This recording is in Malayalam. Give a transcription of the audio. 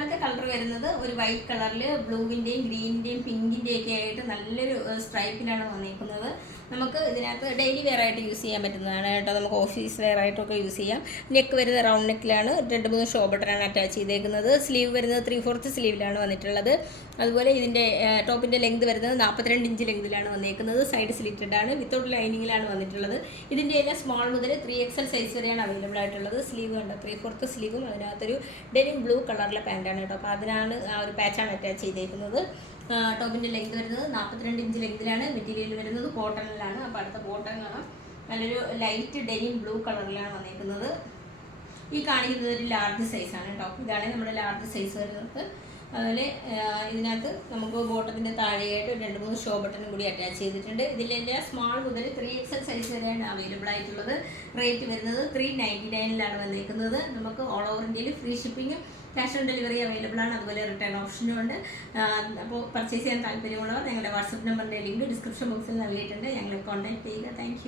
രണ്ടാമത്തെ കളർ വരുന്നത് ഒരു വൈറ്റ് കളറിൽ ബ്ലൂവിൻ്റെയും ഗ്രീനിൻ്റെയും പിങ്കിൻ്റെയും ഒക്കെ ആയിട്ട് നല്ലൊരു സ്ട്രൈപ്പിലാണ് വന്നിരിക്കുന്നത്. നമുക്ക് ഇതിനകത്ത് ഡെയിലി വെയർ ആയിട്ട് യൂസ് ചെയ്യാൻ പറ്റുന്നതാണ് കേട്ടോ. നമുക്ക് ഓഫീസ് വെയർ ആയിട്ടൊക്കെ യൂസ് ചെയ്യാം. നെക്ക് വരുന്നത് റൗണ്ട് നെക്കിലാണ്, 2-3 ഷോ ബട്ടണാണ് അറ്റാച്ച് ചെയ്തേക്കുന്നത്. സ്ലീവ് വരുന്നത് 3/4 സ്ലീവിലാണ് വന്നിട്ടുള്ളത്. അതുപോലെ ഇതിൻ്റെ ടോപ്പിൻ്റെ ലെങ്ത് വരുന്നത് 42 ഇഞ്ച് ലെങ്തിലാണ് വന്നിരിക്കുന്നത്. സൈഡ് സ്ലിറ്റഡ് ആണ്, വിത്തൗട്ട് ലൈനിങ്ങിലാണ് വന്നിട്ടുള്ളത്. ഇതിൻ്റെ എല്ലാം സ്മോൾ മുതൽ 3XL സൈസ് വരെയാണ് അവൈലബിൾ ആയിട്ടുള്ളത്. സ്ലീവ് കണ്ടോ, 3/4 സ്ലീവും അതിനകത്തൊരു ഡെനിം ബ്ലൂ കളറിലെ പാൻറ്റാണ് കേട്ടോ. അപ്പോൾ അതിനാണ് ആ ഒരു പാച്ചാണ് അറ്റാച്ച് ചെയ്തേക്കുന്നത്. ടോപ്പിൻ്റെ ലെങ്ത് വരുന്നത് 42 ഇഞ്ച് ലെങ്തിലാണ്. മെറ്റീരിയൽ വരുന്നത് കോട്ടണിലാണ്. അപ്പോൾ അടുത്ത കോട്ടൺ കാണാം, നല്ലൊരു ലൈറ്റ് ഡെനിം ബ്ലൂ കളറിലാണ് വന്നിരിക്കുന്നത്. ഈ കാണിക്കുന്നത് ഒരു ലാർജ് സൈസാണ് കേട്ടോ. ഇതാണ് നമ്മുടെ ലാർജ് സൈസ് വരുന്നത്. അതുപോലെ ഇതിനകത്ത് നമുക്ക് ബോട്ടത്തിൻ്റെ താഴെയായിട്ട് 2-3 ഷോ ബട്ടണും കൂടി അറ്റാച്ച് ചെയ്തിട്ടുണ്ട്. ഇതിൻ്റെ സ്മോൾ മുതൽ 3XL സൈസ് വരെയാണ് അവൈലബിൾ ആയിട്ടുള്ളത്. റേറ്റ് വരുന്നത് 399 വന്നിരിക്കുന്നത്. നമുക്ക് ഓൾ ഓവർ ഇന്ത്യയിൽ ഫ്രീ ഷിപ്പിങ്ങും ക്യാഷ് ഓൺ ഡെലിവറി അവൈലബിൾ ആണ്. അതുപോലെ റിട്ടേൺ ഓപ്ഷനും ഉണ്ട്. അപ്പോൾ പർച്ചേസ് ചെയ്യാൻ താല്പര്യമുള്ളവർ ഞങ്ങളുടെ വാട്സപ്പ് നമ്പറിൻ്റെ ലിങ്ക് ഡിസ്ക്രിപ്ഷൻ ബോക്സിൽ നൽകിയിട്ടുണ്ട്. ഞങ്ങളെ കോൺടാക്ട് ചെയ്യുക. താങ്ക്